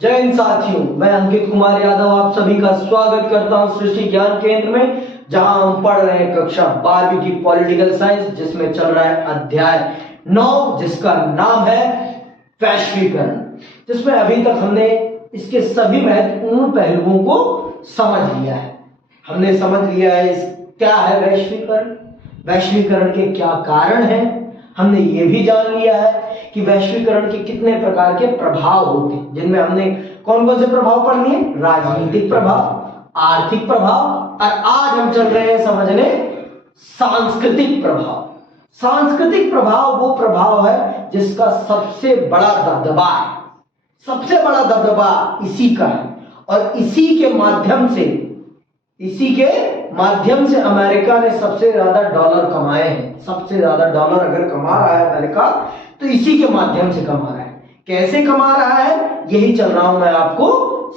जय हिंद साथियों, मैं अंकित कुमार यादव आप सभी का स्वागत करता हूं सृष्टि ज्ञान केंद्र में, जहां हम पढ़ रहे हैं कक्षा 12वीं की पॉलिटिकल साइंस, जिसमें चल रहा है अध्याय 9, जिसका नाम है वैश्वीकरण। जिसमें अभी तक हमने इसके सभी महत्वपूर्ण पहलुओं को समझ लिया है। हमने समझ लिया है क्या है वैश्वीकरण, वैश्वीकरण के क्या कारण हैं। हमने ये भी जान लिया है कि वैश्वीकरण के कितने प्रकार के प्रभाव होते हैं, जिनमें हमने कौन कौन से प्रभाव पढ़ लिए, राजनीतिक प्रभाव, आर्थिक प्रभाव, और आज हम चल रहे हैं समझने सांस्कृतिक प्रभाव। सांस्कृतिक प्रभाव वो प्रभाव है जिसका सबसे बड़ा दबदबा है, सबसे बड़ा दबदबा इसी का है, और इसी के माध्यम से अमेरिका ने सबसे ज्यादा डॉलर कमाए हैं। सबसे ज्यादा डॉलर अगर कमा रहा है अमेरिका, तो इसी के माध्यम से कमा रहा है। कैसे कमा रहा है, यही चल रहा हूं मैं आपको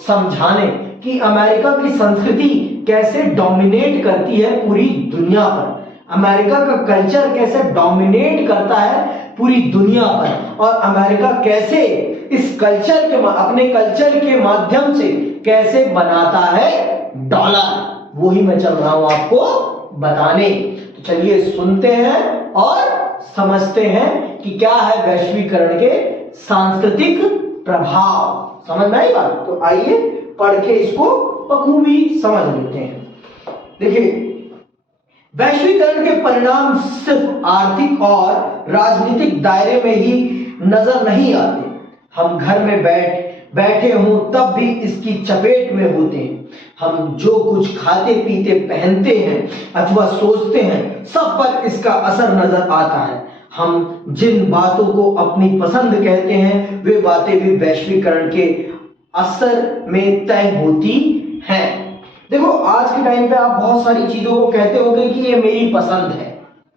समझाने कि अमेरिका की संस्कृति कैसे डोमिनेट करती है पूरी दुनिया पर, अमेरिका का कल्चर कैसे डोमिनेट करता है पूरी दुनिया पर, और अमेरिका कैसे इस कल्चर के अपने कल्चर के माध्यम से कैसे बनाता है डॉलर। वही मैं चल रहा हूं आपको बताने। तो चलिए सुनते हैं और समझते हैं कि क्या है वैश्वीकरण के सांस्कृतिक प्रभाव। समझ में आई बात? तो आइए पढ़ के इसको बखूबी समझ लेते हैं। देखिए, वैश्वीकरण के परिणाम सिर्फ आर्थिक और राजनीतिक दायरे में ही नजर नहीं आते। हम घर में बैठे हों तब भी इसकी चपेट में होते हैं। हम जो कुछ खाते पीते पहनते हैं अथवा सोचते हैं, सब पर इसका असर नजर आता है। हम जिन बातों को अपनी पसंद कहते हैं, वे बातें भी वैश्वीकरण के असर में तय होती हैं। देखो, आज के टाइम पे आप बहुत सारी चीजों को कहते होंगे कि ये मेरी पसंद है,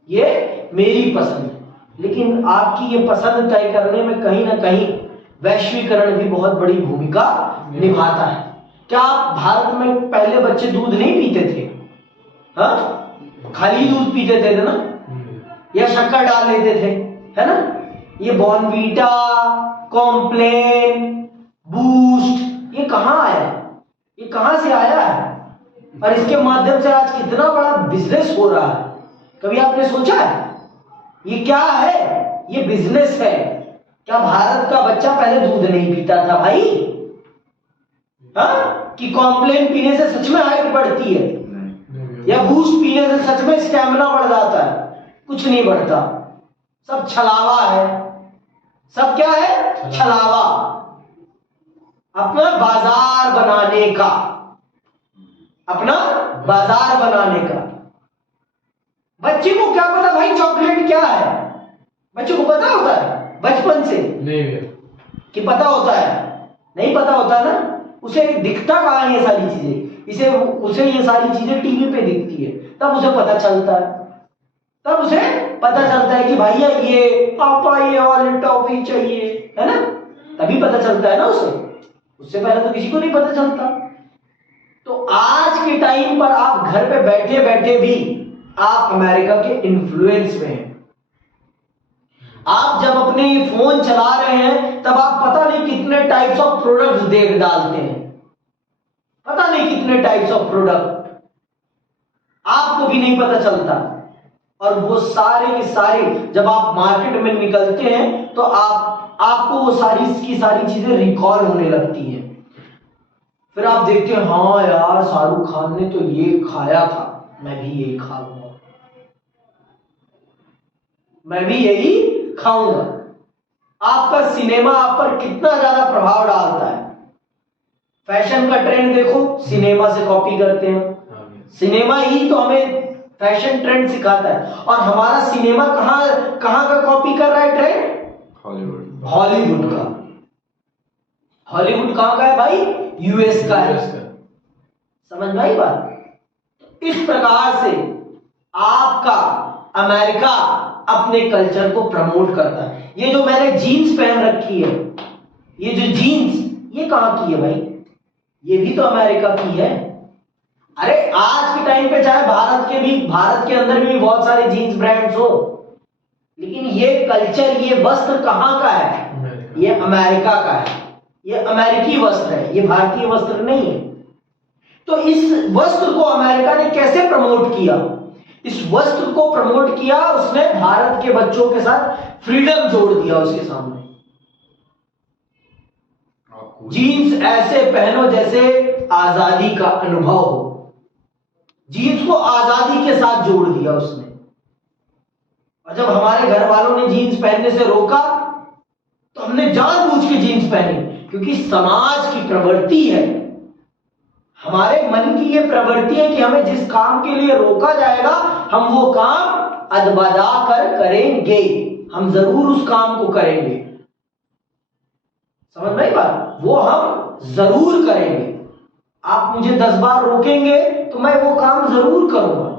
ये मेरी पसंद है, लेकिन आपकी ये पसंद तय करने में कहीं ना कहीं वैश्वीकरण भी बहुत बड़ी भूमिका निभाता है। क्या आप भारत में पहले बच्चे दूध नहीं पीते थे? हाँ, खाली दूध पीते थे ना, या शक्कर डाल लेते थे, है ना? ये बॉर्नवीटा, कॉम्प्लेन, बूस्ट, ये कहां आया, ये कहां से आया है, और इसके माध्यम से आज कितना बड़ा बिजनेस हो रहा है। कभी आपने सोचा है ये क्या है? ये बिजनेस है। क्या भारत का बच्चा पहले दूध नहीं पीता था भाई? हाँ, कि कॉम्प्लेन पीने से सच में हाइट बढ़ती है, या बूस्ट पीने से सच में स्टैमिना बढ़ जाता है? कुछ नहीं बढ़ता, सब छलावा है। सब क्या है? छलावा, अपना बाजार बनाने का, अपना बाजार बनाने का। बच्चे को क्या पता भाई चॉकलेट क्या है? बच्चे को पता होता है बचपन से? नहीं कि पता होता है, नहीं पता होता ना। उसे दिखता कहाँ है ये सारी चीजें, उसे ये सारी चीजें टीवी पे दिखती है, तब उसे पता चलता है, तब उसे पता चलता है कि भैया ये पापा ये वाली टॉफी चाहिए, है ना? तभी पता चलता है ना उसे, उससे पहले तो किसी को नहीं पता चलता। तो आज के टाइम पर आप घर पे बैठे बैठे भी आप अमेरिका के इन्फ्लुएंस में हैं। आप जब अपने फोन चला रहे हैं तब आप पता नहीं कितने टाइप्स ऑफ प्रोडक्ट्स देख डालते हैं, पता नहीं कितने टाइप्स ऑफ प्रोडक्ट, आपको भी नहीं पता चलता। और वो सारे के सारे जब आप मार्केट में निकलते हैं तो आपको वो सारी की सारी चीजें रिकॉल होने लगती हैं। फिर आप देखते हैं, हाँ यार शाहरुख खान ने तो ये खाया था, मैं भी यही खाऊंगा, मैं भी यही खाऊंगा। आपका सिनेमा आप पर कितना ज्यादा प्रभाव डालता है। फैशन का ट्रेंड देखो, सिनेमा से कॉपी करते हैं। सिनेमा ही तो हमें फैशन ट्रेंड सिखाता है, और हमारा सिनेमा कहां का कॉपी कर रहा है ट्रेंड? हॉलीवुड का। हॉलीवुड कहां का है भाई? यूएस का है। समझ में आई बात? इस प्रकार से आपका अमेरिका अपने कल्चर को प्रमोट करता है। ये जो मैंने जीन्स पहन रखी है, ये जो जीन्स, ये कहां की है भाई? ये भी तो अमेरिका की है। अरे आज के टाइम पे चाहे भारत के अंदर भी बहुत सारे जीन्स ब्रांड्स हो, लेकिन ये कल्चर, ये वस्त्र कहां का है? ये अमेरिका का है। ये अमेरिकी वस्त्र है, ये भारतीय वस्त्र नहीं है। तो इस वस्त्र को अमेरिका ने कैसे प्रमोट किया? इस वस्त्र को प्रमोट किया उसने भारत के बच्चों के साथ फ्रीडम जोड़ दिया उसके सामने। जीन्स ऐसे पहनो जैसे आजादी का अनुभव हो। जीन्स को आजादी के साथ जोड़ दिया उसने। और जब हमारे घर वालों ने जीन्स पहनने से रोका तो हमने जानबूझ के जीन्स पहनी, क्योंकि समाज की प्रवृत्ति है, हमारे मन की यह प्रवृत्ति है कि हमें जिस काम के लिए रोका जाएगा हम वो काम अदबदा कर करेंगे, हम जरूर उस काम को करेंगे। समझ में बात? वो हम जरूर करेंगे। आप मुझे 10 बार रोकेंगे तो मैं वो काम जरूर करूंगा।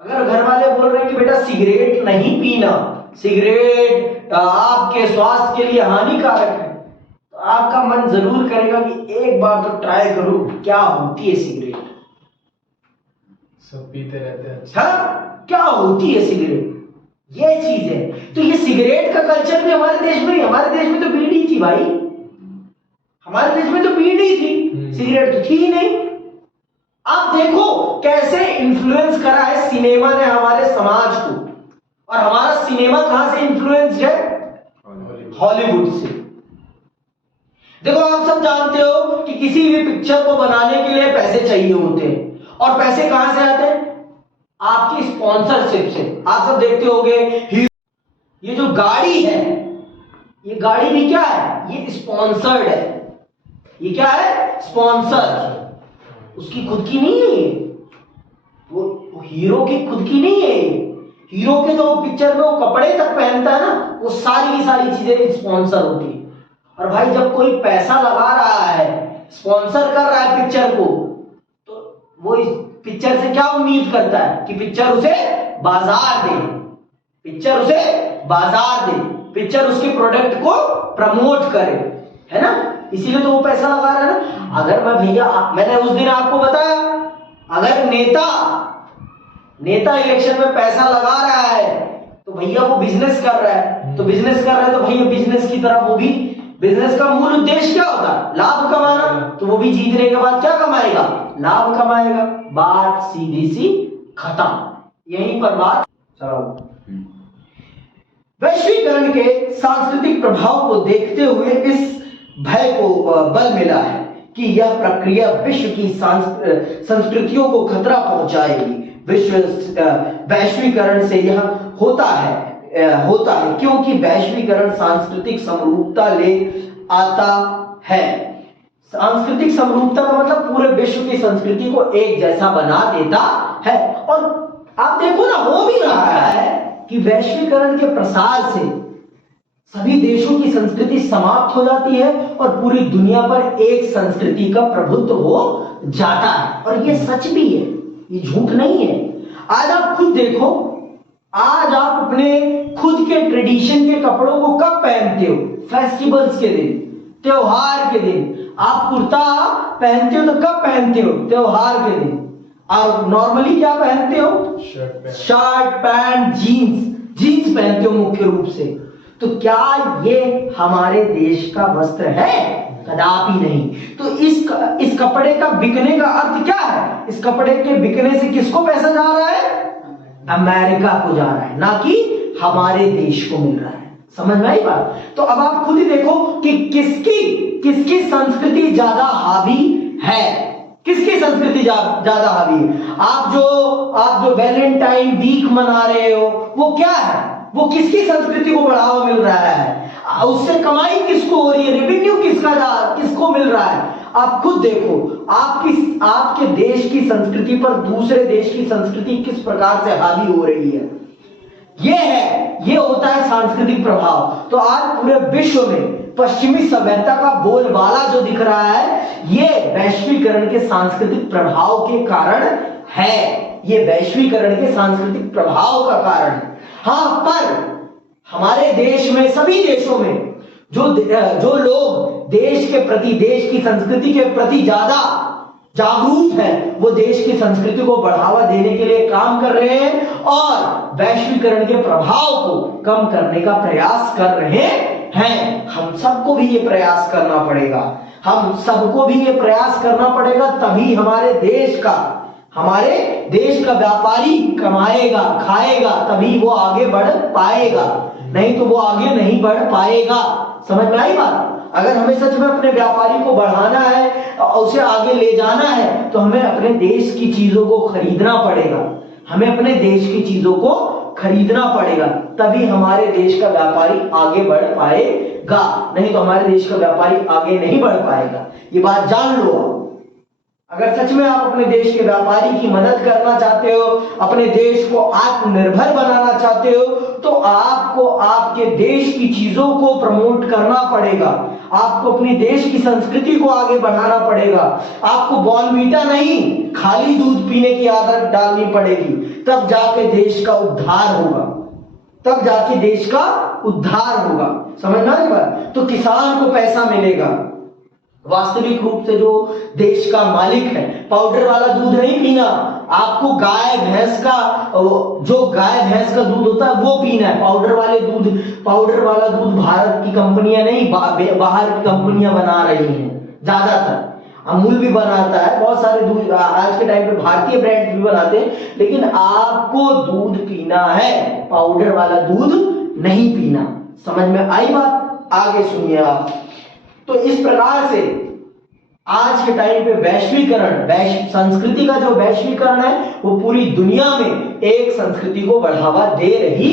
अगर घर वाले बोल रहे हैं कि बेटा सिगरेट नहीं पीना, सिगरेट आपके स्वास्थ्य के लिए हानिकारक है, तो आपका मन जरूर करेगा कि एक बार तो ट्राई करूं क्या होती है सिगरेट। सब पीते रहते हैं। हाँ, क्या होती है सिगरेट, ये चीज है। तो ये सिगरेट का कल्चर भी हमारे देश में, हमारे देश में तो बीड़ी थी भाई, हमारे देश में तो बीड़ी थी, सिगरेट तो थी ही नहीं। अब देखो कैसे इन्फ्लुएंस करा है सिनेमा ने हमारे समाज को। और हमारा सिनेमा कहां से इन्फ्लुएंस है? हॉलीवुड से। देखो आप सब जानते हो कि किसी भी पिक्चर को बनाने के लिए पैसे चाहिए होते हैं, और पैसे कहां से आते हैं? आपकी स्पॉन्सरशिप से। आप सब देखते होंगे ये जो गाड़ी है, ये गाड़ी भी क्या है? ये स्पॉन्सर्ड है। ये क्या है? स्पॉन्सर। उसकी खुद की नहीं है, वो हीरो की खुद की नहीं है। हीरो के तो पिक्चर में वो कपड़े तक पहनता है ना, वो सारी की सारी चीजें स्पॉन्सर होती है। और भाई जब कोई पैसा लगा रहा है, स्पॉन्सर कर रहा है पिक्चर को, तो वो इस पिक्चर से क्या उम्मीद करता है कि पिक्चर उसे बाजार दे, पिक्चर उसे बाजार दे, पिक्चर उसके प्रोडक्ट को प्रमोट करे, है ना? इसीलिए तो वो पैसा लगा रहा है ना। अगर मैं भैया, मैंने उस दिन आपको बताया, अगर नेता इलेक्शन में पैसा लगा रहा है तो भैया वो बिजनेस कर रहा है, तो बिजनेस कर रहा है तो भैया बिजनेस की तरफ, वो भी बिजनेस का मूल उद्देश्य क्या होता है? लाभ कमाना। तो वो भी जीतने के बाद क्या कमाएगा? लाभ कमाएगा। बात सीधी सी खत्म। यहीं पर बात। चलो, वैश्वीकरण के सांस्कृतिक प्रभाव को देखते हुए इस भय को बल मिला है कि यह प्रक्रिया विश्व की संस्कृतियों को खतरा पहुंचाएगी। वैश्वीकरण से यह होता है क्योंकि वैश्वीकरण सांस्कृतिक समरूपता ले आता है। सांस्कृतिक समरूपता का मतलब पूरे विश्व की संस्कृति को एक जैसा बना देता है। और आप देखो ना, हो भी रहा है कि वैश्वीकरण के प्रसार से सभी देशों की संस्कृति समाप्त हो जाती है और पूरी दुनिया पर एक संस्कृति का प्रभुत्व हो जाता है। और ये सच भी है, ये झूठ नहीं है। आज आप खुद देखो, आज आप अपने खुद के ट्रेडिशन के कपड़ों को कब पहनते हो? फेस्टिवल्स के दिन, त्योहार के दिन। आप कुर्ता पहनते हो तो कब पहनते हो? त्योहार के दिन। और नॉर्मली क्या पहनते हो? शर्ट पैंट जीन्स पहनते हो मुख्य रूप से। तो क्या ये हमारे देश का वस्त्र है? कदापि नहीं। तो इस कपड़े का बिकने का अर्थ क्या है? इस कपड़े के बिकने से किसको पैसा जा रहा है? अमेरिका को जा रहा है, ना कि हमारे देश को मिल रहा है। समझ में आई बात? तो अब आप खुद ही देखो कि किसकी संस्कृति ज्यादा हावी है, किसकी संस्कृति ज्यादा हावी है। आप जो वैलेंटाइन वीक मना रहे हो, वो क्या है? वो किसकी संस्कृति को बढ़ावा मिल रहा है? उससे कमाई किसको हो रही है? रेवेन्यू किसको मिल रहा है? आप खुद देखो, आपके देश की संस्कृति पर दूसरे देश की संस्कृति किस प्रकार से हावी हो रही है। ये होता है सांस्कृतिक प्रभाव। तो आज पूरे विश्व में पश्चिमी सभ्यता का बोलबाला जो दिख रहा है, ये वैश्वीकरण के सांस्कृतिक प्रभाव के कारण है। ये वैश्वीकरण के सांस्कृतिक प्रभाव का कारण है। हाँ, पर हमारे देश में, सभी देशों में जो लोग देश के प्रति, देश की संस्कृति के प्रति ज्यादा जागरूक है, वो देश की संस्कृति को बढ़ावा देने के लिए काम कर रहे हैं और वैश्वीकरण के प्रभाव को कम करने का प्रयास कर रहे हैं, हम सबको भी ये प्रयास करना पड़ेगा, हम सबको भी ये प्रयास करना पड़ेगा, तभी हमारे देश का व्यापारी कमाएगा, खाएगा, तभी वो आगे बढ़ पाएगा, नहीं तो वो आगे नहीं बढ़ पाएगा। समझ में आई बात? अगर हमें सच में अपने व्यापारी को बढ़ाना है, उसे आगे ले जाना है, तो हमें अपने देश की चीजों को खरीदना पड़ेगा, हमें अपने देश की चीजों को खरीदना पड़ेगा, तभी हमारे देश का व्यापारी आगे बढ़ पाएगा, नहीं तो हमारे देश का व्यापारी आगे नहीं बढ़ पाएगा। ये बात जान लो। अगर सच में आप अपने देश के व्यापारी की मदद करना चाहते हो, अपने देश को आत्मनिर्भर बनाना चाहते हो, तो आपको आपके देश की चीजों को प्रमोट करना पड़ेगा, आपको अपनी देश की संस्कृति को आगे बढ़ाना पड़ेगा, आपको बॉर्नवीटा नहीं खाली दूध पीने की आदत डालनी पड़ेगी, तब जाके देश का उद्धार होगा, तब जाके देश का उद्धार होगा। समझना है बात? तो किसान को पैसा मिलेगा, वास्तविक रूप से जो देश का मालिक है, पाउडर वाला दूध नहीं पीना, आपको गाय भैंस का दूध होता है वो पीना है। पाउडर वाला दूध भारत की कंपनियां नहीं, बाहर की कंपनियां बना रही हैं ज्यादातर। अमूल भी बनाता है, बहुत सारे दूध आज के टाइम पे भारतीय ब्रांड भी बनाते हैं, लेकिन आपको दूध पीना है, पाउडर वाला दूध नहीं पीना। समझ में आई बात? आगे सुनिए आप। तो इस प्रकार से आज के टाइम पे संस्कृति का जो वैश्वीकरण है, वो पूरी दुनिया में एक संस्कृति को बढ़ावा दे रही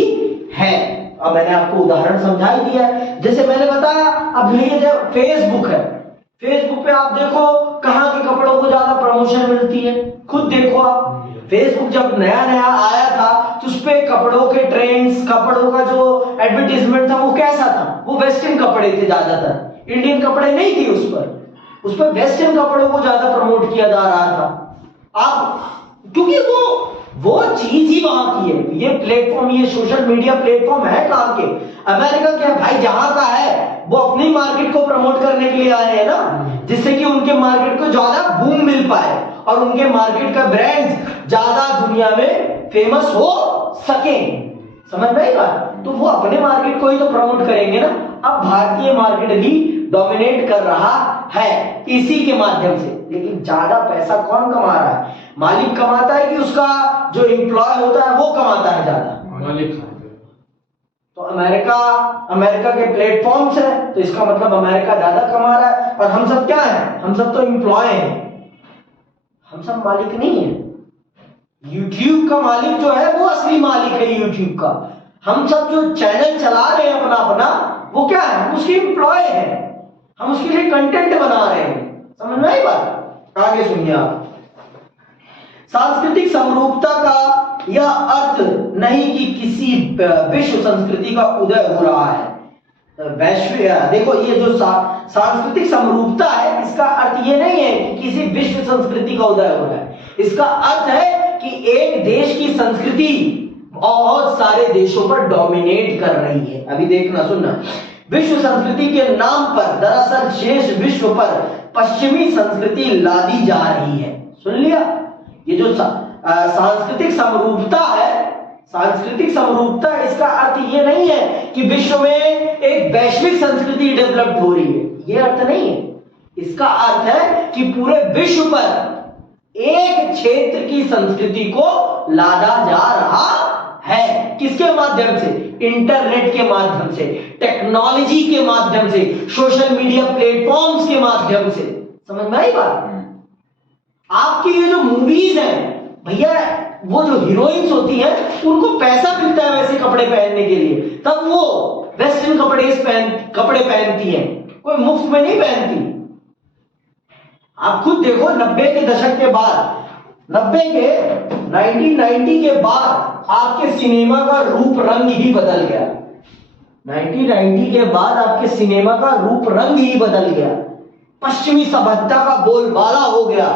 है। अब मैंने आपको उदाहरण समझा ही दिया है, जैसे मैंने बताया। अब ये जो फेसबुक है, फेसबुक पे आप देखो कहां के कपड़ों को ज्यादा प्रमोशन मिलती है, खुद देखो आप। फेसबुक जब नया आया था, तो उस पे कपड़ों के ट्रेंड्स, कपड़ों का जो एडवर्टीजमेंट था वो कैसा था? वो वेस्टर्न कपड़े थे ज्यादातर, इंडियन कपड़े नहीं थे उस पर वेस्टर्न कपड़ों को ज्यादा प्रमोट किया जा रहा था। आप क्योंकि वो चीज ही वहां की है। ये प्लेटफॉर्म, ये सोशल मीडिया प्लेटफॉर्म है कहां के? अमेरिका के भाई, जहां का है वो अपनी मार्केट को प्रमोट करने के लिए आए हैं ना, जिससे कि उनके मार्केट को ज्यादा बूम मिल पाए और उनके मार्केट का ब्रांड्स ज्यादा दुनिया में फेमस हो सके। समझ में आई बात? तो वो अपने मार्केट को ही तो प्रमोट करेंगे ना। अब भारतीय मार्केट भी डोमिनेट कर रहा है इसी के माध्यम से, लेकिन ज्यादा पैसा कौन कमा रहा है? मालिक कमाता है कि उसका जो एम्प्लॉय होता है वो कमाता है ज्यादा? मालिक। तो अमेरिका के प्लेटफॉर्म्स है, तो इसका मतलब अमेरिका ज्यादा कमा रहा है। और हम सब क्या है? हम सब तो एम्प्लॉय हैं, हम सब मालिक नहीं है। यूट्यूब का मालिक जो है वो असली मालिक है यूट्यूब का। हम सब जो चैनल चला रहे हैं अपना वो क्या है? हम उसके एम्प्लॉय हैं, हम उसके लिए कंटेंट बना रहे हैं। समझ में आई बात? आगे सुनिए आप। सांस्कृतिक समरूपता का यह अर्थ नहीं कि किसी विश्व संस्कृति का उदय हो रहा है। देखो, ये जो सांस्कृतिक समरूपता है, इसका अर्थ ये नहीं है कि किसी विश्व संस्कृति का उदय हो रहा है। इसका अर्थ है कि एक देश की संस्कृति बहुत सारे देशों पर डोमिनेट कर रही है। अभी देखना, सुनना। विश्व संस्कृति के नाम पर दरअसल शेष विश्व पर पश्चिमी संस्कृति लादी जा रही है। सुन लिया? ये जो सांस्कृतिक समरूपता है, इसका अर्थ ये नहीं है कि विश्व में एक वैश्विक संस्कृति डेवलप्ड हो रही है, ये अर्थ नहीं है। इसका अर्थ है कि पूरे विश्व पर एक क्षेत्र की संस्कृति को लादा जा रहा है। किसके माध्यम से? इंटरनेट के माध्यम से, टेक्नोलॉजी के माध्यम से, सोशल मीडिया प्लेटफॉर्म्स के माध्यम से। समझ में आई बात? आपकी ये जो मूवीज हैं भैया, वो जो हीरोइंस होती हैं उनको पैसा मिलता है वैसे कपड़े पहनने के लिए, तब वो वेस्टर्न कपड़े पहनती हैं, कोई मुफ्त में नहीं पहनती। आप खुद देखो, 90 के दशक के बाद, 1990 के बाद आपके सिनेमा का रूप रंग ही बदल गया। 1990 के बाद आपके सिनेमा का रूप रंग ही बदल गया। पश्चिमी सभ्यता का बोलबाला हो गया,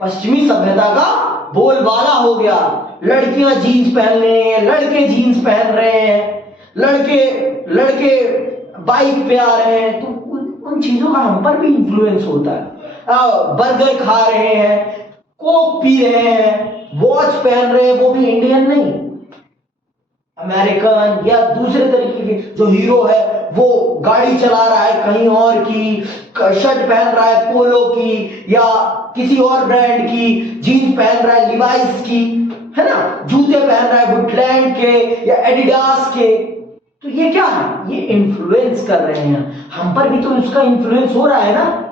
पश्चिमी सभ्यता का बोलबाला हो गया। लड़कियां जीन्स पहन रहे हैं, लड़के जीन्स पहन रहे हैं, लड़के बाइक पे आ रहे हैं, तो उन चीजों का हम पर भी इंफ्लुएंस होता है। बर्गर खा रहे हैं, कोक पी रहे हैं, वॉच पहन रहे हैं, वो भी इंडियन नहीं, अमेरिकन या दूसरे तरीके के। जो हीरो है वो गाड़ी चला रहा है कहीं और की, शर्ट पहन रहा है पोलो की या किसी और ब्रांड की, जीन्स पहन रहा है लिवाइस की, है ना, जूते पहन रहा है वुडलैंड के या एडिडास के। तो ये क्या है, ये इन्फ्लुएंस कर रहे हैं, हम पर भी तो उसका इन्फ्लुएंस हो रहा है ना।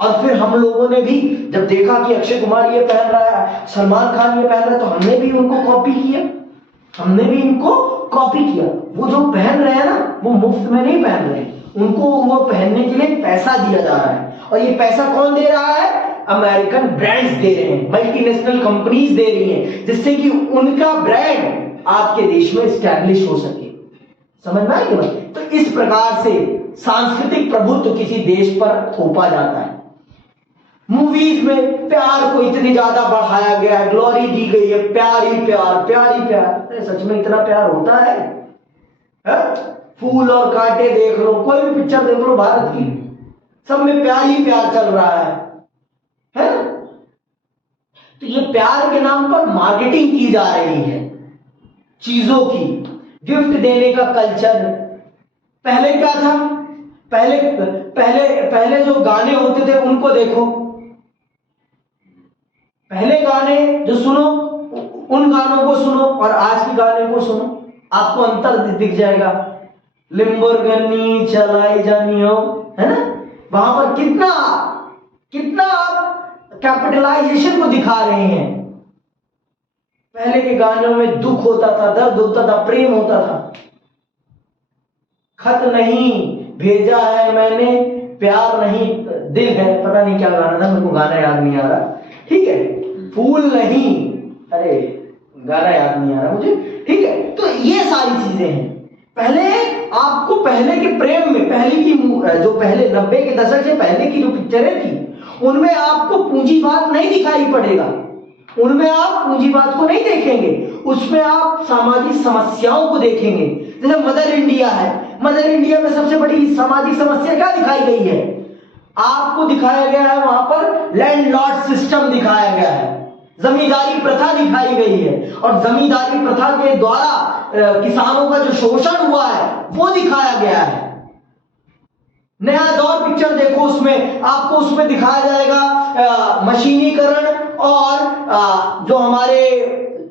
और फिर हम लोगों ने भी जब देखा कि अक्षय कुमार ये पहन रहा है, सलमान खान ये पहन रहा है, तो हमने भी उनको कॉपी किया, हमने भी इनको कॉपी किया। वो जो पहन रहे हैं ना वो मुफ्त में नहीं पहन रहे, उनको वो पहनने के लिए पैसा दिया जा रहा है। और ये पैसा कौन दे रहा है, अमेरिकन ब्रांड्स दे रहे हैं, मल्टीनेशनल कंपनीज दे रही हैं, जिससे कि उनका ब्रांड आपके देश में स्टैब्लिश हो सके। समझ में आई बात? तो इस प्रकार से सांस्कृतिक प्रभुत्व किसी देश पर थोपा जाता है। मूवीज में प्यार को इतनी ज्यादा बढ़ाया गया है, ग्लोरी दी गई है, प्यार ही प्यार, प्यार ही प्यार। अरे सच में इतना प्यार होता है? फूल और कांटे देख लो, कोई भी पिक्चर देख लो भारत की, सब में प्यार ही प्यार चल रहा है ना? तो ये प्यार के नाम पर मार्केटिंग की जा रही है चीजों की, गिफ्ट देने का कल्चर। पहले क्या था, पहले पहले पहले जो गाने होते थे उनको देखो, पहले गाने जो सुनो उन गानों को सुनो और आज के गाने को सुनो, आपको अंतर दिख जाएगा। लिम्बोर्गिनी चलाई जानी हो, है ना, वहां पर कितना कितना कैपिटलाइजेशन को दिखा रहे हैं। पहले के गानों में दुख होता था, दर्द होता था, प्रेम होता था। खत नहीं भेजा है मैंने, प्यार नहीं दिल है, पता नहीं क्या गाना था, मेरे को गाना याद नहीं आ रहा, ठीक है, फूल नहीं, अरे गाना याद नहीं आ रहा मुझे, ठीक है। तो ये सारी चीजें हैं। पहले आपको पहले के प्रेम में, पहले की जो पहले 90 के दशक से पहले की जो पिक्चरें थी उनमें आपको पूंजीवाद नहीं दिखाई पड़ेगा, उनमें आप पूंजीवाद को नहीं देखेंगे, उसमें आप सामाजिक समस्याओं को देखेंगे। जैसे मदर इंडिया है, मदर इंडिया में सबसे बड़ी सामाजिक समस्या क्या दिखाई गई है, आपको दिखाया गया है वहां पर लैंडलॉर्ड सिस्टम दिखाया गया है, जमींदारी प्रथा दिखाई गई है, और जमींदारी प्रथा के द्वारा किसानों का जो शोषण हुआ है वो दिखाया गया है। नया दौर पिक्चर देखो, उसमें आपको उसमें दिखाया जाएगा मशीनीकरण और जो हमारे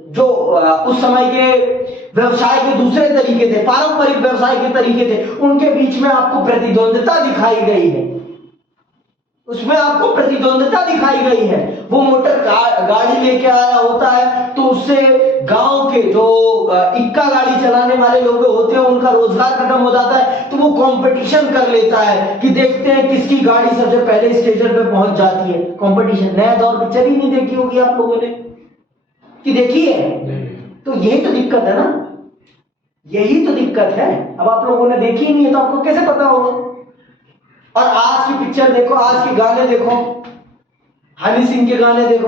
जो उस समय के व्यवसाय के दूसरे तरीके थे, पारंपरिक व्यवसाय के तरीके थे, उनके बीच में आपको प्रतिद्वंद्विता दिखाई गई है, उसमें आपको प्रतिद्वंद्विता दिखाई गई है। वो मोटर गाड़ी लेके आया होता है तो उससे गांव के जो इक्का गाड़ी चलाने वाले लोग होते हैं उनका रोजगार खत्म हो जाता है, तो वो कंपटीशन कर लेता है कि देखते हैं किसकी गाड़ी सबसे पहले स्टेशन पे पहुंच जाती है। कंपटीशन। नया दौर पिक्चर ही नहीं देखी होगी आप लोगों ने, कि देखी है? तो यही तो दिक्कत है ना, यही तो दिक्कत है। अब आप लोगों ने देखी ही नहीं है तो आपको कैसे पता होगा। और आज की पिक्चर देखो, आज के गाने देखो, हनी सिंह के गाने देखो,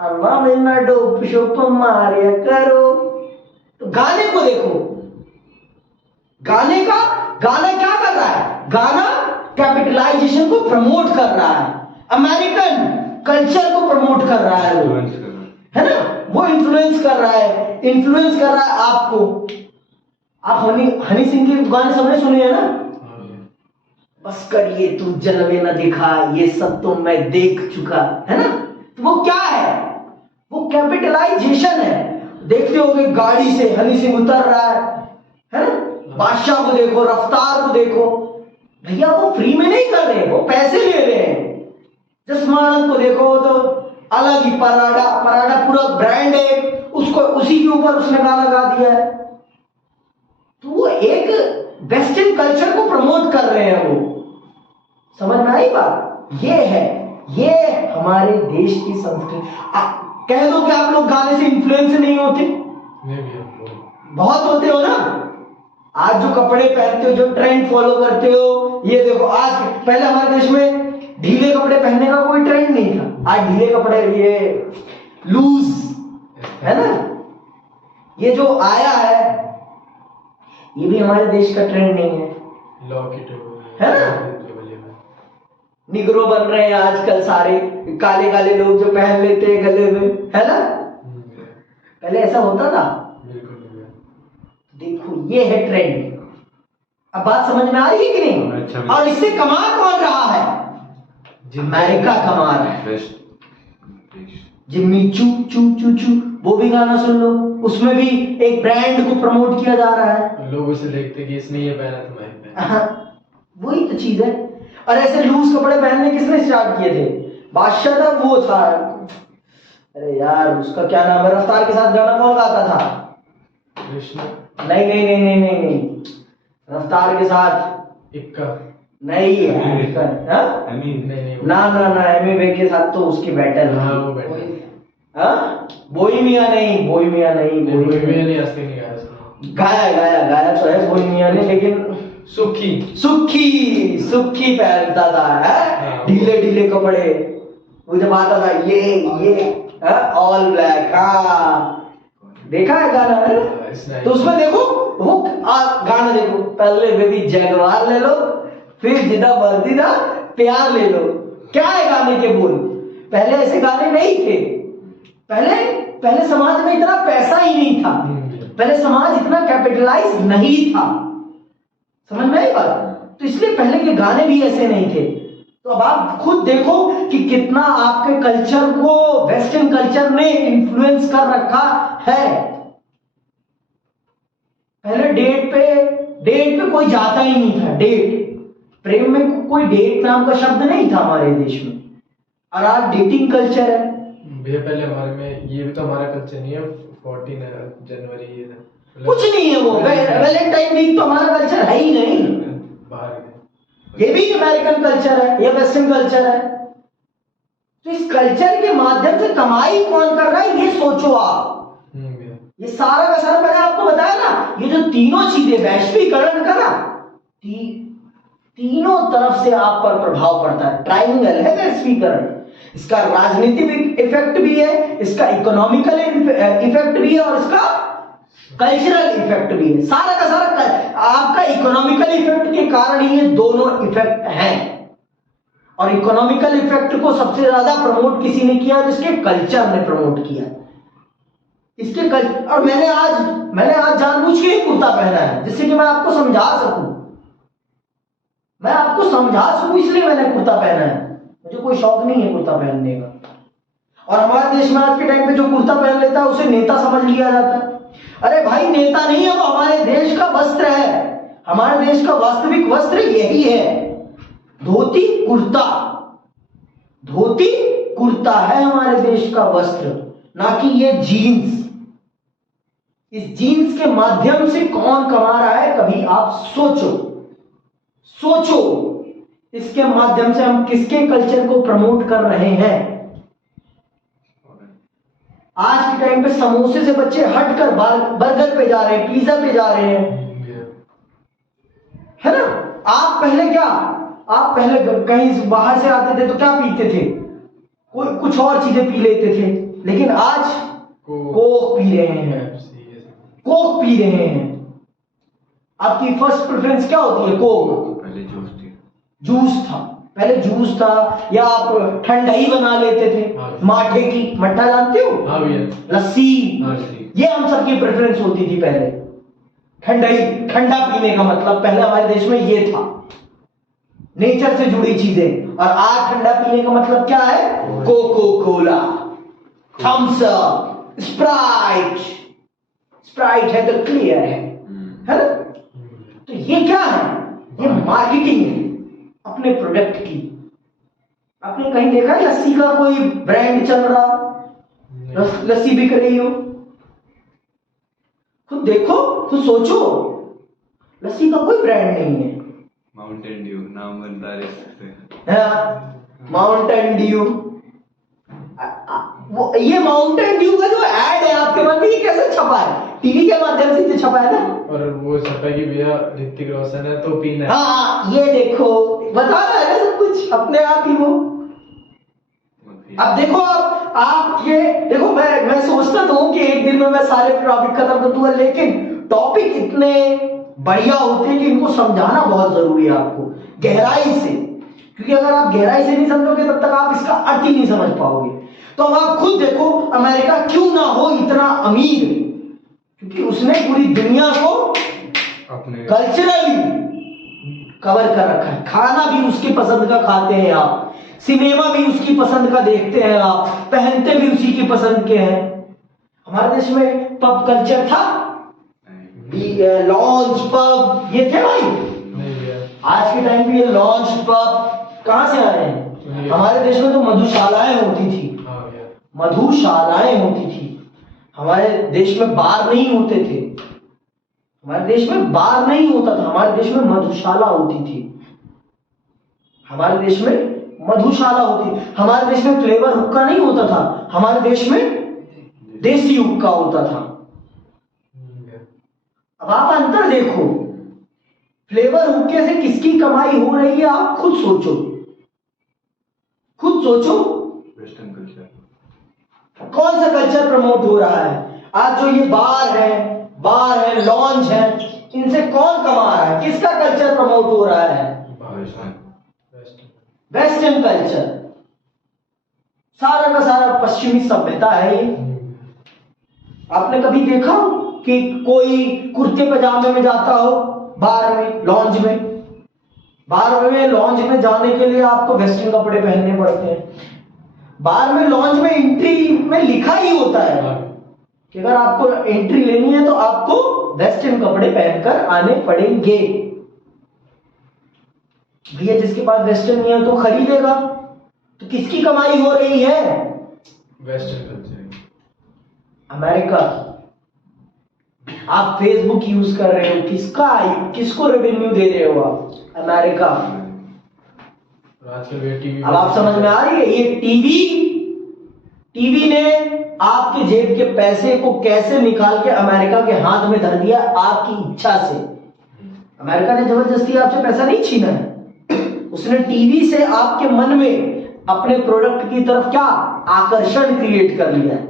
अल्लाह में ना डोप शोप मारिया करो, तो गाने को देखो, गाने का गाना क्या कर रहा है, गाना कैपिटलाइजेशन को प्रमोट कर रहा है, अमेरिकन कल्चर को प्रमोट कर रहा है, वो है ना, वो इन्फ्लुएंस कर रहा है, इन्फ्लुएंस कर रहा है आपको। आप हनी सिंह के गाने सबने सुने हैं ना, बस करिए तू जलवे न दिखा, ये सब तो मैं देख चुका, है ना। तो वो क्या है, वो कैपिटलाइजेशन है। देखते होगे गाड़ी से हनी सिंह उतर रहा है ना, बादशाह को देखो, रफ्तार को देखो, भैया वो फ्री में नहीं कर रहे, वो पैसे ले रहे हैं। जसमान को देखो तो अलग ही पराडा पूरा ब्रांड है, उसको उसी के ऊपर उसने गाना गा दिया है। तो वो एक वेस्टर्न कल्चर को प्रमोट कर रहे हैं, वो समझ में आई बात। ये है, ये हमारे देश की संस्कृति। कह दो कि आप लोग गाने से इन्फ्लुएंस नहीं होते, बहुत होते हो ना। आज जो कपड़े पहनते हो, जो ट्रेंड फॉलो करते हो, ये देखो, आज पहले हमारे देश में ढीले कपड़े पहनने का कोई ट्रेंड नहीं था, आज ढीले कपड़े, ये लूज, है ना, ये जो आया है ये भी हमारे देश का ट्रेंड नहीं है, है ना। निग्रो बन रहे हैं आजकल सारे, काले काले लोग जो पहन लेते हैं गले में, है ना। पहले ऐसा होता था? देखो ये है ट्रेंड, अब बात समझ में आ रही है कि नहीं? अच्छा, और इससे कमा कौन रहा है? अमेरिका कमा रहा है। जिम्मी चू चू चू चू, वो भी गाना सुन लो, उसमें भी एक ब्रांड को प्रमोट किया जा रहा है। लोग उसे देखते कि इसने ये पहना तो मैं भी पहना। हाँ, वही तो चीज है। और ऐसे लूज कपड़े पहनने किसने स्टार्ट किए थे? बादशाह था, वो था, अरे यार उसका क्या नाम है, रफ्तार के साथ गाना कौन गाता था? कृष्ण। नहीं नहीं नहीं नहीं नहीं नहीं, रफ्तार के साथ इक्का। नहीं है। हाँ? नहीं ना ना ना, एमी के साथ तो उसकी बैटल हाँ है। वो बैठा। हाँ, बोहेमिया नहीं, बोहेमिया नहीं, बोहेमिया नहीं, असली नहीं गाया उसने। गाया गाया गाया तो है बोहेमिया ने, लेकिन सुखी सुखी सुखी पहनता था, हाँ। ढीले ढीले कपड़े, वो जब आता था ये ऑल ब्लैक। हाँ, देखा है गाना है? तो उसमें देखो वो गाना देखो, पहले बेबी जगवार ले लो, फिर जिदा मर्जी ना प्यार ले लो। क्या है गाने के बोल? पहले ऐसे गाने नहीं थे। पहले समाज में इतना पैसा ही नहीं था, पहले समाज इतना कैपिटलाइज नहीं था। समझ में आई बात? तो इसलिए पहले के गाने भी ऐसे नहीं थे। तो अब आप खुद देखो कि कितना आपके कल्चर को वेस्टर्न कल्चर ने इन्फ्लुएंस कर रखा है। पहले डेट पे कोई जाता ही नहीं था। डेट, प्रेम में कोई डेट नाम का शब्द नहीं था हमारे देश में, और आज डेटिंग कल्चर है। भैया पहले हमारे में ये भी तो हमारा कल्चर नहीं है। 14 जनवरी ये था, कुछ नहीं है वो। वैलेंटाइन वीक तो हमारा कल्चर है ही नहीं। बाहर ये भी अमेरिकन कल्चर है, ये वेस्टर्न कल्चर है। तो इस कल्चर के माध्यम से कमाई कौन कर रहा है, ये सोचो आप। ये सारा का सारा मैंने आपको बताया ना, ये जो तीनों चीजें वैश्वीकरण का ना, तीनों तरफ से आप पर प्रभाव पड़ता है। ट्राइंगल है वैश्वीकरण, इसका राजनीतिक इफेक्ट भी है, इसका इकोनॉमिकल इफेक्ट भी है, और इसका कल्चरल इफेक्ट भी है। सारा का सारा आपका इकोनॉमिकल इफेक्ट के कारण ही ये दोनों इफेक्ट हैं। और इकोनॉमिकल इफेक्ट को सबसे ज्यादा प्रमोट किसी ने किया? जिसके कल्चर ने प्रमोट किया इसके कल्चर। और मैंने आज जानबूझ के कुर्ता पहना है, जिससे कि मैं आपको समझा सकूं, इसलिए मैंने कुर्ता पहना है। मुझे कोई शौक नहीं है कुर्ता पहनने का। और हमारे देश में आज के टाइम पे जो कुर्ता पहन लेता है उसे नेता समझ लिया जाता है। अरे भाई, नेता नहीं है वो, हमारे देश का वस्त्र है। हमारे देश का वास्तविक वस्त्र यही है, धोती कुर्ता है हमारे देश का वस्त्र, ना कि ये जीन्स। इस जीन्स के माध्यम से कौन कमा रहा है, कभी आप सोचो इसके माध्यम से हम किसके कल्चर को प्रमोट कर रहे हैं। आज के टाइम पे समोसे से बच्चे हटकर बर्गर पे जा रहे हैं, पिज्जा पे जा रहे हैं, है ना? आप पहले कहीं बाहर से आते थे तो क्या पीते थे? कोई कुछ और चीजें पी लेते थे, लेकिन आज कोक पी रहे हैं। आपकी फर्स्ट प्रेफरेंस क्या होती है? कोक। पहले जूस था, या आप ठंडाई बना लेते थे। हाँ। माठे की, मट्ठा जानते हो? हाँ भैया। लस्सी। हाँ, ये हम सबकी प्रेफरेंस होती थी पहले। ठंडा पीने का मतलब पहले हमारे देश में ये था, नेचर से जुड़ी चीजें। और आज ठंडा पीने का मतलब क्या है? Coca Cola, Thums Up, Sprite है तो क्लियर है ना? तो ये क्या है? ये मार्केटिंग है अपने प्रोडक्ट की। आपने कहीं देखा है लस्सी का कोई ब्रांड चल रहा, लस्सी बिक रही हो? खुद देखो, खुद सोचो, लस्सी का कोई ब्रांड नहीं है। माउंटेन ड्यू नाम बनता है, माउंटेन ड्यू। वो ये माउंटेन ड्यू का जो ऐड है आपके मन में, ये कैसे छपा है? टीवी के माध्यम से तो छपा है ना। और वो छपा कि भैया ऋतिक रोशन है तो पीना है। हाँ, ये देखो, बता रहा है सब कुछ अपने आप ही वो। अब देखो, आप ये देखो, मैं सोचता तो हूँ कि एक दिन में मैं सारे टॉपिक खत्म कर दूंगा, लेकिन टॉपिक इतने बढ़िया होते हैं कि इनको समझाना बहुत जरूरी है आपको गहराई से, क्योंकि अगर आप गहराई से नहीं समझोगे तब तक आप इसका अर्थ ही नहीं समझ पाओगे। तो अब आप खुद देखो, अमेरिका क्यों ना हो इतना अमीर, क्योंकि उसने पूरी दुनिया को अपने कल्चरली कवर कर रखा है। खाना भी उसकी पसंद का खाते हैं आप, सिनेमा भी उसकी पसंद का देखते हैं आप, पहनते भी उसी की पसंद के हैं। हमारे देश में पब कल्चर था, लॉन्च पब ये थे भाई? नहीं भैया। आज के टाइम पे ये लॉन्च पब कहां से आ रहे हैं? हमारे देश में तो मधुशालाएं होती थी, हाँ भैया। मधुशालाएं होती थी। हमारे देश में बार नहीं होते थे, हमारे देश में बार नहीं होता था, हमारे देश में मधुशाला होती थी। हमारे देश में मधुशाला होती, हमारे देश में फ्लेवर हुक्का नहीं होता था, हमारे देश में देसी हुक्का होता था। अब आप अंतर देखो, फ्लेवर हुक्के से किसकी कमाई हो रही है आप खुद सोचो, खुद सोचो। Western culture. कौन सा कल्चर प्रमोट हो रहा है? आज जो ये बार है, लॉन्च है, इनसे कौन कमा रहा है? किसका कल्चर प्रमोट हो रहा है? Western culture. सारा का सारा पश्चिमी सभ्यता है ये। आपने कभी देखा कि कोई कुर्ते पजामे में जाता हो बार में, लॉन्ज में? बार में, लॉन्ज में जाने के लिए आपको वेस्टर्न कपड़े पहनने पड़ते हैं। बार में, लॉन्ज में एंट्री में लिखा ही होता है कि अगर आपको एंट्री लेनी है तो आपको वेस्टर्न कपड़े पहनकर आने पड़ेंगे। भैया जिसके पास वेस्टर्न नहीं है तो खरीदेगा, तो किसकी कमाई हो रही है? Western culture. अमेरिका। आप फेसबुक यूज कर रहे हो, किसको रेवेन्यू दे रहे हो आप? अमेरिका। आजकल टीवी। अब आप समझ में आ रही है? ये टीवी ने आपके जेब के पैसे को कैसे निकाल के अमेरिका के हाथ में धर दिया आपकी इच्छा से। अमेरिका ने जबरदस्ती आपसे पैसा नहीं छीना है, उसने टीवी से आपके मन में अपने प्रोडक्ट की तरफ क्या आकर्षण क्रिएट कर लिया है,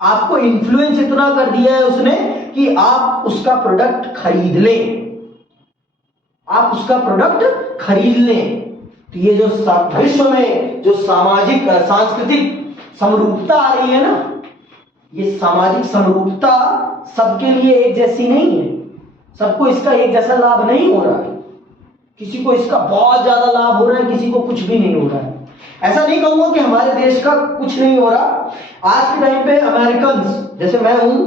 आपको इन्फ्लुएंस इतना कर दिया है उसने कि आप उसका प्रोडक्ट खरीद लें, आप उसका प्रोडक्ट खरीद लें। तो ये जो विश्व में जो सामाजिक सांस्कृतिक समरूपता आ रही है ना, ये सामाजिक समरूपता सबके लिए एक जैसी नहीं है, सबको इसका एक जैसा लाभ नहीं हो रहा है। किसी को इसका बहुत ज्यादा लाभ हो रहा है, किसी को कुछ भी नहीं हो रहा है। ऐसा नहीं कहूंगा कि हमारे देश का कुछ नहीं हो रहा। आज के टाइम पे अमेरिकन, जैसे मैं हूं,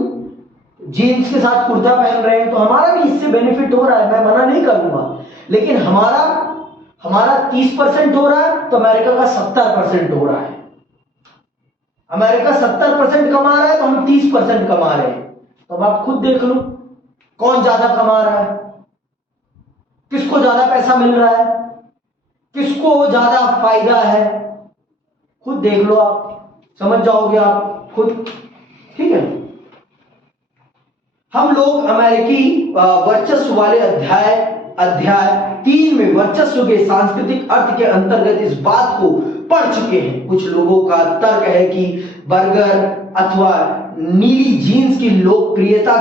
जीन्स के साथ कुर्ता पहन रहे हैं, तो हमारा भी इससे बेनिफिट हो रहा है, मैं मना नहीं करूंगा। लेकिन हमारा 30% हो रहा है तो अमेरिका का 70% हो रहा है। अमेरिका 70% कमा रहा है तो हम 30% कमा रहे हैं। तो अब आप खुद देख लो कौन ज्यादा कमा रहा है, किसको ज्यादा पैसा मिल रहा है, किसको ज्यादा फायदा है, खुद देख लो, आप समझ जाओगे आप खुद। ठीक है, हम लोग अमेरिकी वर्चस्व वाले अध्याय 3 में वर्चस्व के सांस्कृतिक अर्थ के अंतर्गत इस बात को पढ़ चुके हैं। कुछ लोगों का तर्क है कि बर्गर अथवा नीली जीन्स की लोकप्रियता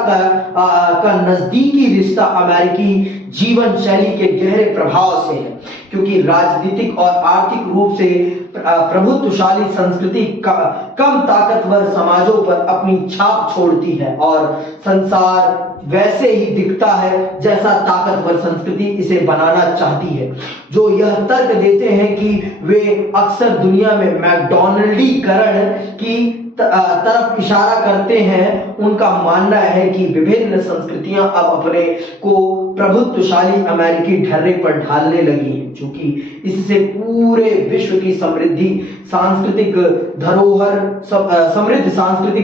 का नजदीकी रिश्ता अमेरिकी जीवन शैली के गहरे प्रभाव से है, क्योंकि राजनीतिक और आर्थिक रूप से प्रभुत्वशाली संस्कृति कम ताकतवर समाजों पर अपनी छाप छोड़ती है और संसार वैसे ही दिखता है जैसा ताकतवर संस्कृति इसे बनाना चाहती है। जो यह तर्क देते हैं कि वे अक्सर दुनिया में मैकडॉनल्डीकरण की तरफ इशारा करते हैं, उनका मानना है कि विभिन्न संस्कृतियां अब अपने को प्रभुत्वशाली अमेरिकी ढर्रे पर ढालने लगी हैं, क्योंकि इससे पूरे विश्व की समृद्ध सांस्कृतिक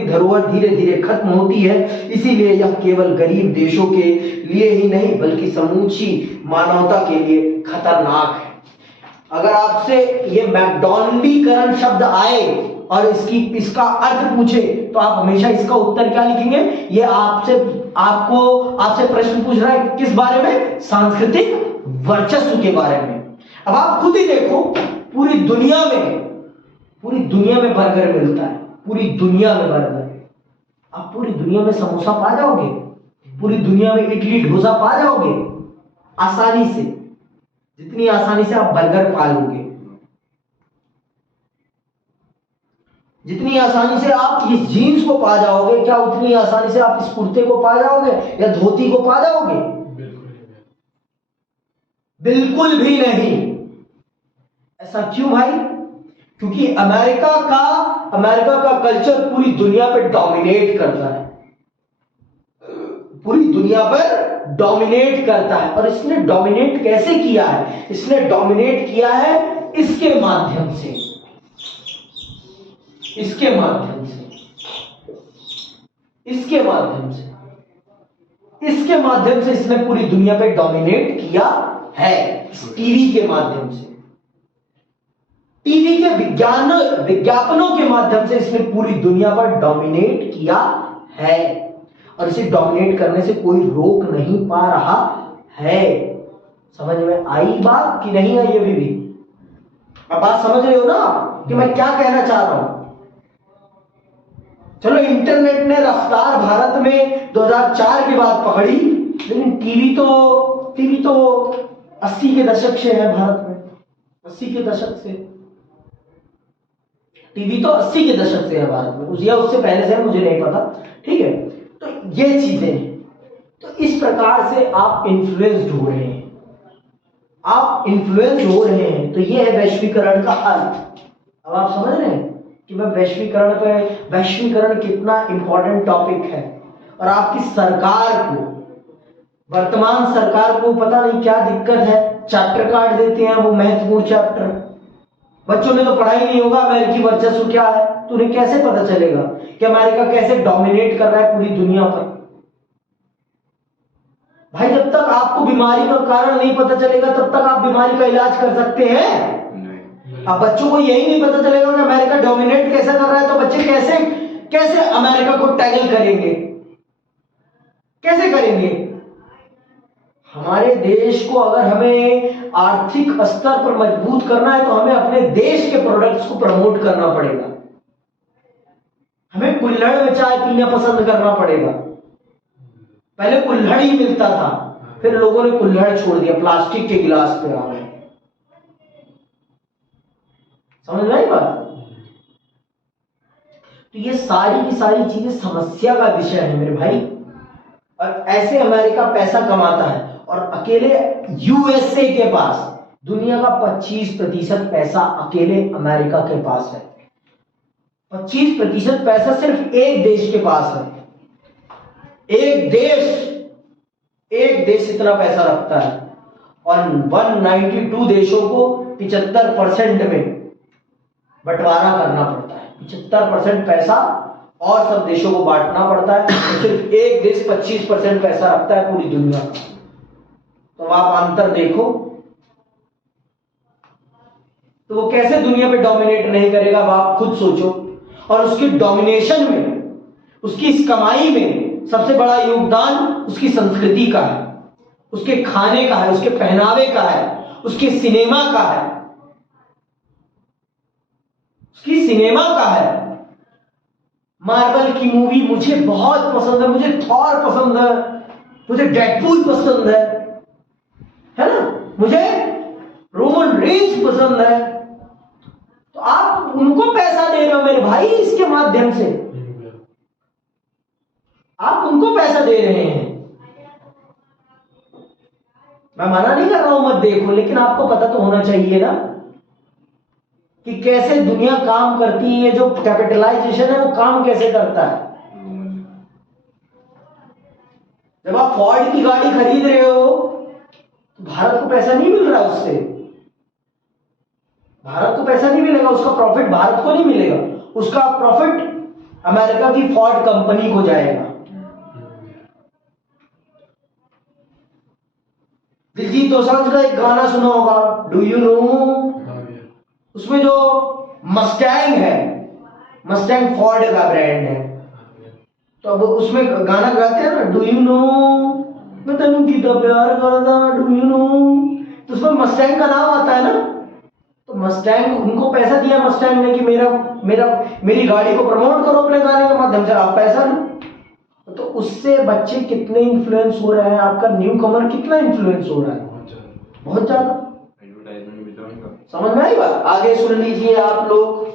धरोहर धीरे धीरे खत्म होती है। इसीलिए यह केवल गरीब देशों के लिए ही नहीं बल्कि समूची मानवता के लिए खतरनाक है। अगर आपसे ये मैकडॉनल्डीकरण शब्द आए और इसका अर्थ पूछे तो आप हमेशा इसका उत्तर क्या लिखेंगे? ये आपसे प्रश्न पूछ रहा है किस बारे में? सांस्कृतिक वर्चस्व के बारे में। अब आप खुद ही देखो, पूरी दुनिया में बर्गर मिलता है, पूरी दुनिया में बर्गर। आप पूरी दुनिया में समोसा पा जाओगे, पूरी दुनिया में इडली डोसा पा जाओगे आसानी से, जितनी आसानी से आप बर्गर पा लोगे, जितनी आसानी से आप इस जीन्स को पा जाओगे, क्या उतनी आसानी से आप इस कुर्ते को पा जाओगे या धोती को पा जाओगे? बिल्कुल भी नहीं। ऐसा क्यों भाई? क्योंकि अमेरिका का कल्चर पूरी दुनिया पे डोमिनेट करता है, पूरी दुनिया पर डोमिनेट करता है। और इसने डोमिनेट कैसे किया है? इसने डोमिनेट किया है इसके माध्यम से, इसके माध्यम से, इसके माध्यम से, इसके माध्यम से इसने पूरी दुनिया पे डोमिनेट किया है, टीवी के माध्यम से, टीवी के विज्ञापनों के माध्यम से इसने पूरी दुनिया पर डोमिनेट किया है। और इसे डोमिनेट करने से कोई रोक नहीं पा रहा है। समझ में आई बात कि नहीं आई? अभी भी अब बात समझ रहे हो ना कि मैं क्या कहना चाह रहा हूं? चलो, इंटरनेट ने रफ्तार भारत में 2004 के बाद पकड़ी, लेकिन टीवी तो 80 के दशक से है भारत में। 80 के दशक से टीवी तो 80 के दशक से है भारत में, या उससे पहले से है, मुझे नहीं पता। ठीक है, तो ये चीजें हैं। तो इस प्रकार से आप इन्फ्लुएंस्ड हो रहे हैं, आप इन्फ्लुएंस हो रहे हैं। तो ये है वैश्वीकरण का हल। अब आप समझ रहे हैं कि मैं वैश्वीकरण कितना इंपॉर्टेंट टॉपिक है। और आपकी सरकार को, वर्तमान सरकार को पता नहीं क्या दिक्कत है, चैप्टर काट देते हैं वो महत्वपूर्ण चैप्टर। बच्चों ने तो पढ़ा ही नहीं होगा अमेरिकी वर्चस्व क्या है, तो उन्हें कैसे पता चलेगा कि अमेरिका कैसे डोमिनेट कर रहा है पूरी दुनिया पर। भाई, जब तक आपको बीमारी का कारण नहीं पता चलेगा तब तक आप बीमारी का इलाज कर सकते हैं? अब बच्चों को यही नहीं पता चलेगा कि अमेरिका डोमिनेट कैसे कर रहा है, तो बच्चे कैसे अमेरिका को टैकल करेंगे? कैसे करेंगे? हमारे देश को अगर हमें आर्थिक स्तर पर मजबूत करना है तो हमें अपने देश के प्रोडक्ट्स को प्रमोट करना पड़ेगा। हमें कुल्हड़ में चाय पीना पसंद करना पड़ेगा। पहले कुल्हड़ ही मिलता था, फिर लोगों ने कुल्हड़ छोड़ दिया, प्लास्टिक के गिलास पे आ गए। समझ में आई बात? तो ये सारी की सारी चीजें समस्या का विषय है मेरे भाई। और ऐसे अमेरिका पैसा कमाता है, और अकेले यूएसए के पास दुनिया का 25% पैसा अकेले अमेरिका के पास है। 25% पैसा सिर्फ एक देश के पास है। एक देश इतना पैसा रखता है, और 192 देशों को 75% में बंटवारा करना पड़ता है। 75% पैसा और सब देशों को बांटना पड़ता है, तो सिर्फ एक देश 25% पैसा रखता है पूरी दुनिया का। तो आप अंतर देखो, तो वो कैसे दुनिया पे डोमिनेट नहीं करेगा, आप खुद सोचो। और उसकी डोमिनेशन में, उसकी इस कमाई में सबसे बड़ा योगदान उसकी संस्कृति का है, उसके खाने का है, उसके पहनावे का है, उसके सिनेमा का है, उसकी सिनेमा का है। मार्वल की मूवी मुझे बहुत पसंद है, मुझे थॉर पसंद है, मुझे डेडपूल पसंद है ना, मुझे रोमन रेंज पसंद है। तो आप उनको पैसा दे रहे हो मेरे भाई, इसके माध्यम से आप उनको पैसा दे रहे हैं। मैं मना नहीं कर रहा हूं मत देखो, लेकिन आपको पता तो होना चाहिए ना कि कैसे दुनिया काम करती है। जो कैपिटलाइजेशन है वो काम कैसे करता है। जब आप फोर्ड की गाड़ी खरीद रहे हो तो भारत को पैसा नहीं मिल रहा, उससे भारत को पैसा नहीं मिलेगा, उसका प्रॉफिट भारत को नहीं मिलेगा, उसका प्रॉफिट अमेरिका की फोर्ड कंपनी को जाएगा। दिलजीत दोसांझ का एक गाना सुना होगा, डू यू नो, उसमें जो मस्टैंग है, मस्टैंग फोर्ड का ब्रांड है। तो अब उसमें गाना गाते हैं ना, डू यू नो मैं तेनू कितना प्यार करता, डू यू नो, तो उसमें मस्टैंग का नाम आता है ना। तो मस्टैंग, उनको पैसा दिया मस्टैंग ने कि मेरी गाड़ी को प्रमोट करो अपने गाने के माध्यम से, आप पैसा लो। तो उससे बच्चे कितने इन्फ्लुएंस हो रहे हैं, आपका न्यू कमर कितना इन्फ्लुएंस हो रहा है, बहुत ज्यादा। समझ में आई बात? आगे सुन लीजिए आप लोग,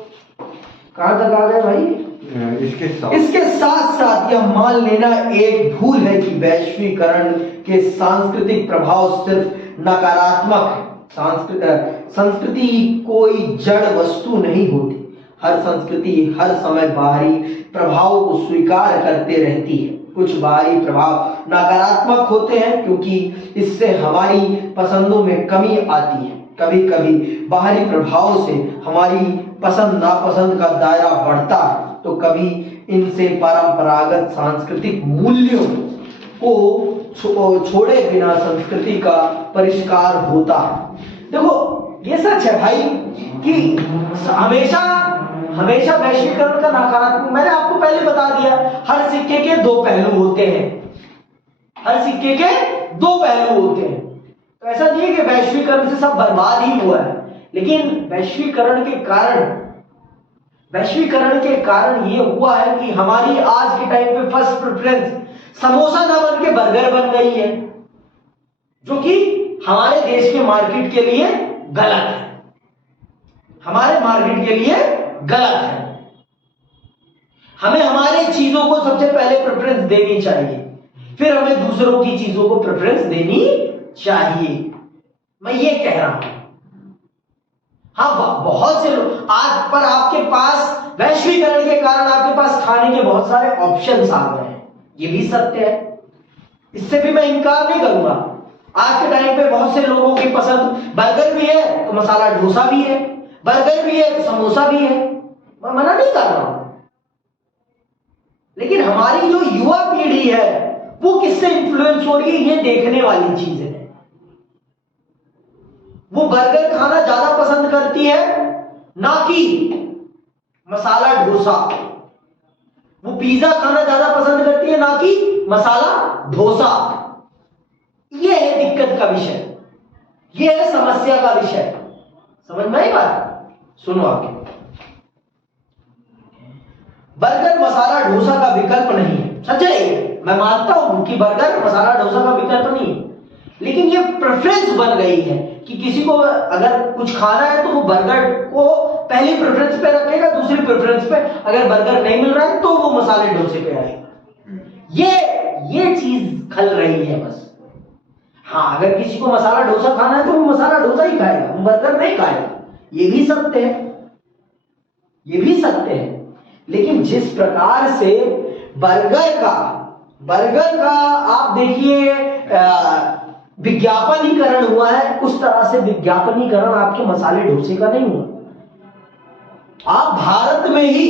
कहां तक आ गए भाई, इसके साथ साथ यह मान लेना एक भूल है कि वैश्वीकरण के सांस्कृतिक प्रभाव सिर्फ नकारात्मक है। संस्कृति कोई जड़ वस्तु नहीं होती। हर संस्कृति हर समय बाहरी प्रभावों को स्वीकार करते रहती है। कुछ बाहरी प्रभाव नकारात्मक होते हैं क्योंकि इससे हमारी पसंदों में कमी आती है। कभी कभी बाहरी प्रभाव से हमारी पसंद नापसंद का दायरा बढ़ता है, तो कभी इनसे परंपरागत सांस्कृतिक मूल्यों को छोड़े बिना संस्कृति का परिष्कार होता है। देखो ये सच है भाई कि हमेशा वैश्वीकरण का नकारात्मक, मैंने आपको पहले बता दिया, हर सिक्के के दो पहलू होते हैं। हर सिक्के के दो पहलू होते हैं। तो ऐसा नहीं है कि वैश्वीकरण से सब बर्बाद ही हुआ है, लेकिन वैश्वीकरण के कारण ये हुआ है कि हमारी आज के टाइम पे फर्स्ट प्रेफरेंस समोसा ना बन के बर्गर बन गई है, जो कि हमारे देश के मार्केट के लिए गलत है। हमारे मार्केट के लिए गलत है। हमें हमारे चीजों को सबसे पहले प्रेफरेंस देनी चाहिए, फिर हमें दूसरों की चीजों को प्रेफरेंस देनी चाहिए। मैं ये कह रहा हूं। हाँ, बहुत से लोग आज पर आपके पास वैश्वीकरण के कारण आपके पास खाने के बहुत सारे ऑप्शंस आ गए हैं, ये भी सत्य है, इससे भी मैं इनकार नहीं करूंगा। आज के टाइम पे बहुत से लोगों की पसंद बर्गर भी है तो मसाला डोसा भी है, बर्गर भी है तो समोसा भी है, मैं मना नहीं कर रहा हूं। लेकिन हमारी जो युवा पीढ़ी है वो किससे इन्फ्लुएंस हो रही है, ये देखने वाली चीज है। वो बर्गर खाना ज्यादा पसंद करती है ना कि मसाला डोसा। वो पिज्जा खाना ज्यादा पसंद करती है ना कि मसाला डोसा। ये है दिक्कत का विषय, ये है समस्या का विषय। समझ में आई बात? सुनो आगे। बर्गर मसाला डोसा का विकल्प नहीं है, सच है, मैं मानता हूं कि बर्गर मसाला डोसा का विकल्प नहीं है, लेकिन ये प्रेफरेंस बन गई है कि किसी को अगर कुछ खाना है तो वो बर्गर को पहली प्रेफरेंस पे रखेगा, दूसरी प्रेफरेंस पे अगर बर्गर नहीं मिल रहा है तो वो मसाले डोसे पे आएगा। ये चीज खल रही है बस। हाँ, अगर किसी को मसाला डोसा खाना है तो वो मसाला डोसा ही खाएगा, वो बर्गर नहीं खाएगा। ये भी सत्य है, ये भी सत्य है। लेकिन जिस प्रकार से बर्गर का आप देखिए विज्ञापनीकरण हुआ है, उस तरह से विज्ञापनीकरण आपके मसाले डोसे का नहीं हुआ। आप भारत में ही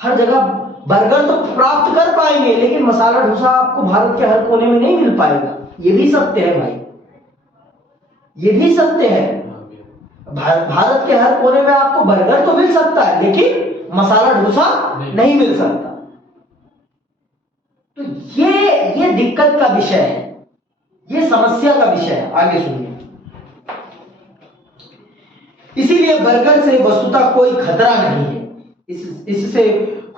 हर जगह बर्गर तो प्राप्त कर पाएंगे, लेकिन मसाला डोसा आपको भारत के हर कोने में नहीं मिल पाएगा। ये भी सत्य है भाई, ये भी सत्य है। भारत के हर कोने में आपको बर्गर तो मिल सकता है, लेकिन मसाला डोसा नहीं मिल सकता। तो ये दिक्कत का विषय है, ये समस्या का विषय है। आगे सुनिए। इसीलिए बर्गर से वस्तुतः कोई खतरा नहीं है। इससे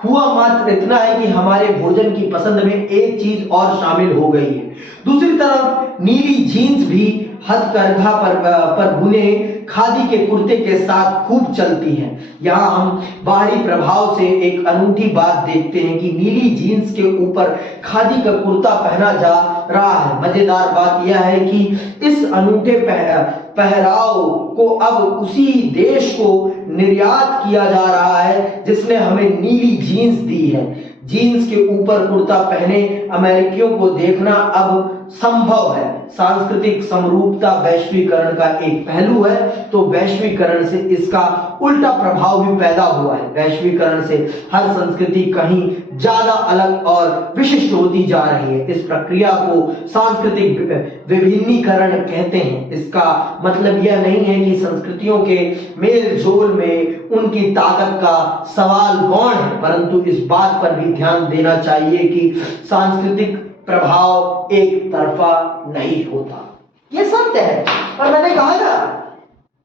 हुआ मात्र इतना है कि हमारे भोजन की पसंद में एक चीज और शामिल हो गई है। दूसरी तरफ नीली जीन्स भी हथकरघा पर बुने खादी के कुर्ते के साथ खूब चलती हैं। यहाँ हम बाहरी प्रभाव से एक अनूठी बात देखते हैं कि नीली जीन्स के ऊपर खादी का कुर्ता पहना जा रहा है। मजेदार बात यह है कि इस अनूठे पहराव को अब उसी देश को निर्यात किया जा रहा है जिसने हमें नीली जीन्स दी है। जीन्स के ऊपर कुर्ता पहने अमेरिकियों को देखना अब संभव है। सांस्कृतिक समरूपता वैश्वीकरण का एक पहलू है, तो वैश्वीकरण से इसका उल्टा प्रभाव भी पैदा हुआ है। वैश्वीकरण से हर संस्कृति कहीं ज्यादा अलग और विशिष्ट होती जा रही है। इस प्रक्रिया को सांस्कृतिक विभिन्नीकरण कहते हैं। इसका मतलब यह नहीं है कि संस्कृतियों के मेल जोल में उनकी ताकत का सवाल गौण है, परंतु इस बात पर भी ध्यान देना चाहिए कि सांस्कृतिक प्रभाव एक तरफा नहीं होता। यह सत्य है। और मैंने कहा ना,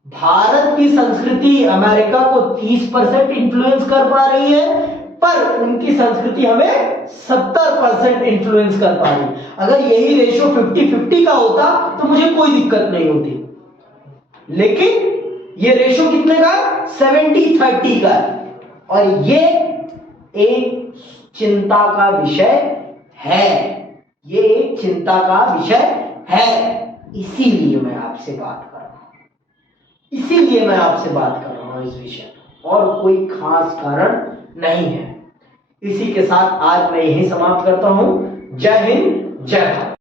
भारत की संस्कृति अमेरिका को 30% इन्फ्लुएंस कर पा रही है, पर उनकी संस्कृति हमें 70% इन्फ्लुएंस कर पा रही है। अगर यही रेशो 50-50 का होता तो मुझे कोई दिक्कत नहीं होती, लेकिन ये रेशो कितने का? 70-30 का। और एक चिंता का विषय है, ये एक चिंता का विषय है। इसीलिए मैं आपसे बात कर रहा हूं, इसीलिए मैं आपसे बात कर रहा हूं इस विषय पर, और कोई खास कारण नहीं है। इसी के साथ आज मैं यही समाप्त करता हूं। जय हिंद, जय भारत।